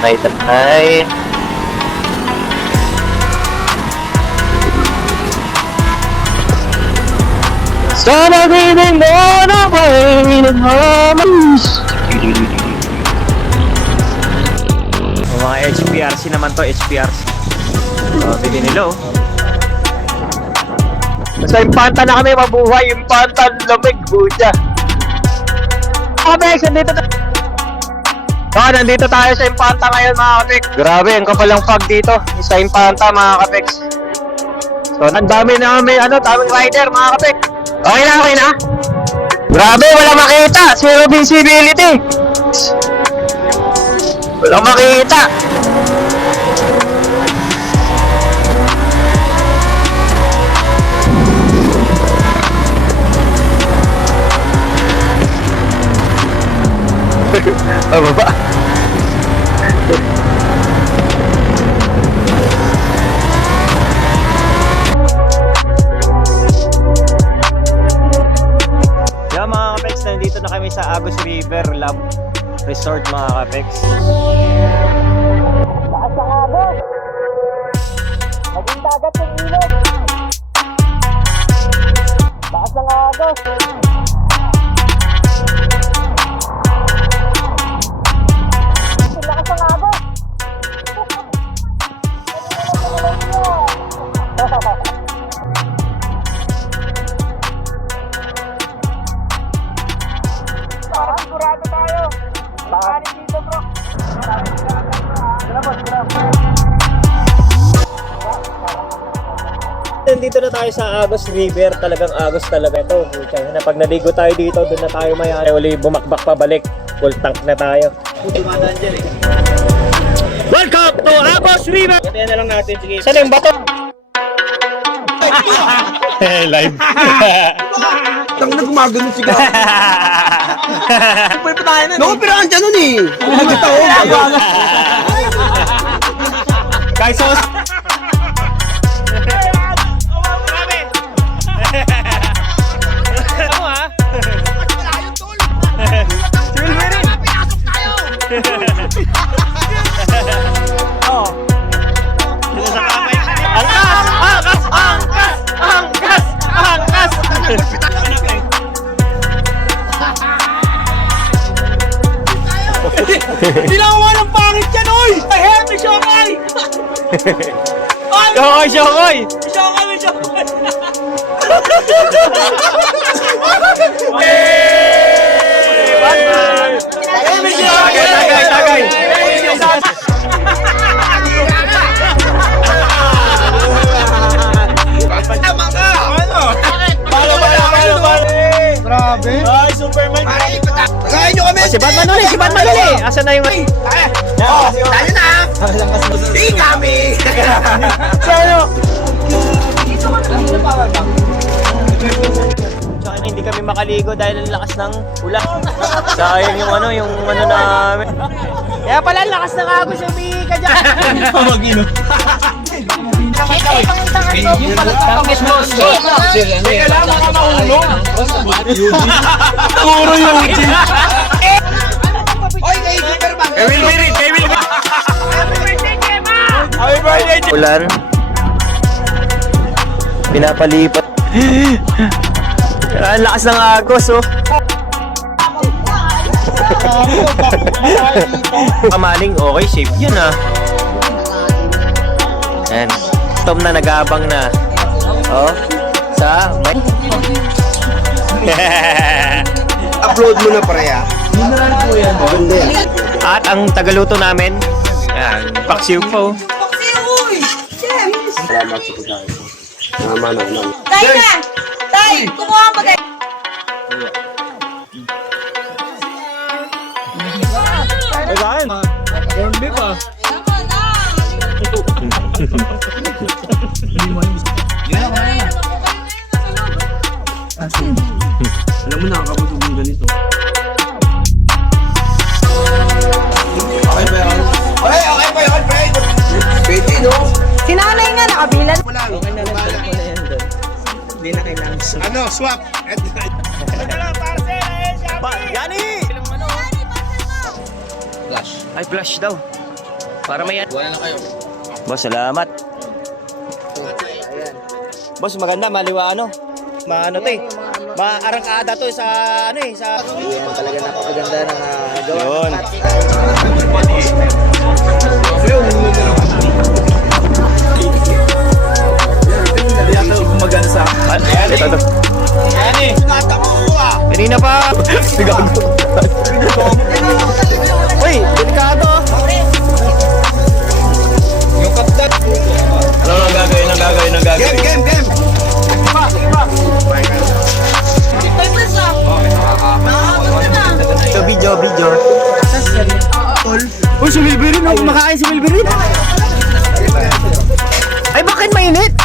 Tatay. Sana bining mo na ba'y nagmamayos. Mga HPRC naman to, HPRC. Bili nila oh. Basta impanta na kami mabuhay, impanta lamig, buja. Kapex, nandito nandito tayo sa impanta ngayon mga kapex. Grabe, ang kapalang fog dito sa impanta mga kapex. So, ang dami na kami, daming rider mga kapex. Okay na, okay na? Grabe, wala makita. Zero visibility. Wala makita. Baba. Mga kapex, nandito na kami sa Agos River Lab Resort mga kapex. Taas ang Agos! Naging dagat yung ilog! Taas ang Agos! Lakas ang Agos! Sigurado tayo. Makanin dito bro. Nandito na tayo sa Agos River. Talagang Agos talaga ito. Pag naligo tayo dito, doon na tayo maya. Uli bumakbak pabalik. Full tank na tayo. Welcome to Agos River! Ganyan na lang natin. Sige. Saan yung bato? Live. Tang na gumagano siya. Pwede pa tayo na. No, pero andyan nun eh. Nagkita ko. Guys, so... Ano ha? Silverin! Oo. Angkas! Angkas! Angkas! Angkas! Hindi lang ako ng pangit yan, oy! Ahem, may Shokoy! Shokoy! Shokoy! Shokoy, may Shokoy! Tagay! Tagay! Grabe! Ay, Superman! Kakain nyo kami! Si Batman ulit! Si Batman ulit! Asan na yung... Tayo na! Hindi kami! Sa'yo! Tsaka hindi kami makaligo dahil ang lakas ng ulan. Sayang yung namin. Kaya pala ang lakas ng agos yung ka dyan. Mag-ino. Yung palagpapagis mo. Kaya lang mga maulong. Puro yung Eugene. Oy, kay Gilbert ba? Kay Wilberit! Kay Wilberit! Happy birthday! Ulan. Pinapalipat. Ang lakas ng agos, oh. Kamaling, okay, safe yan, ah. Yan. Tom na nag-aabang na. Oh. Sa... Upload mo na pareha. Maganda yan. At ang tagaluto namin, yan, paksiw po. Salamat sa pagkain. Tama na. Tay na! Tay! Kumuha ang bagay! Kailangan. Corn beef ah. Alam mo, nakakabusog yung ganito. Okay ba yun? Okay ba yun, Fred? Pwede, no? Sinanay nga nakabilan. Wala. Okay na lang. Hindi na kailangan. Ano, swap. Yani! Flash. Ay, flash daw. Para may... Wala na kayo. Boss, salamat. Boss, maganda, maliwa ano. Maano to eh. Maarangkada to sa ano eh, sa... Yan talaga napakaganda ng gawa. Yun. Gumagana sa akin. Ayan, ito to. Yan eh. Natamuko ah. Kanina pa. Gago. Uy, delikado. Yung kapdat. Ano ang gagawin? Game. Pagkas ah. Nakakapagod na. Ito, video. Uy, si Wilberin, oh, kumakain si Wilberin. Ay, bakit mainit?